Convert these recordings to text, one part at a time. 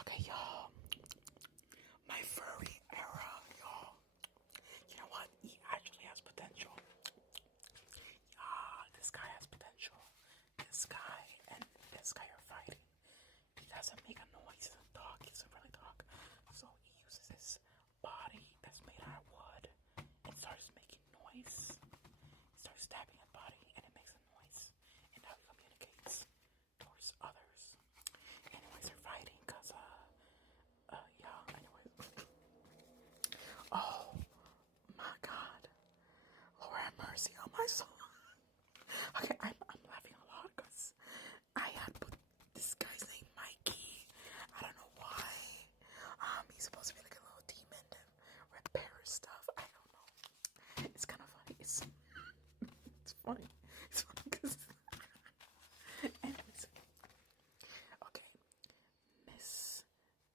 Okay, y'all. My furry era, y'all. You know what? He actually has potential. This guy has potential. This guy and this guy are fighting. He doesn't make a noise. He doesn't talk. He doesn't really talk. So he uses his body that's made out of wood and starts making noise. He starts tapping his body and it makes a noise. And how he communicates towards others. Anyways, they're fighting because, anyways. Oh my God. Lord have mercy on my soul. Okay, I'm laughing a lot because I had put this guy's name Mikey. I don't know why. He's supposed to be like a little demon that repairs stuff. I don't know. It's kind of funny. It's funny. It's funny because anyways. Okay. Miss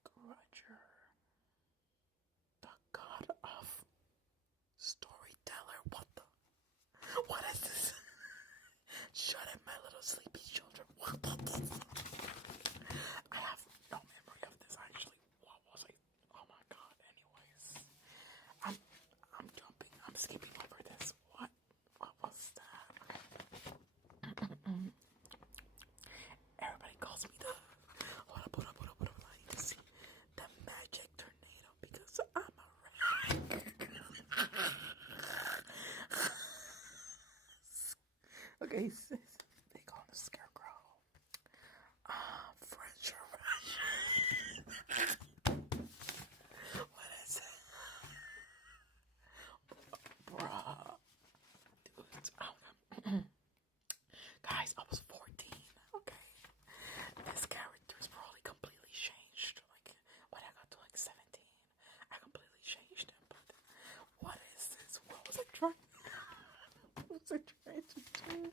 Grudger, the god of storyteller. What is this? Shut up, my little sleepy children. What is this? I have no memory of this actually. What was I? Oh my God. Anyways, I'm jumping. I'm skipping over this. What was that? Everybody calls me the the magic tornado because I'm a rat. Okay, sis. They call him the scarecrow. French or Russian? What is it? Bruh. Dude, guys, I was 14, okay? This character is probably completely changed. Like, when I got to like 17, I completely changed him. But what is this? What was I trying? What was I trying to do?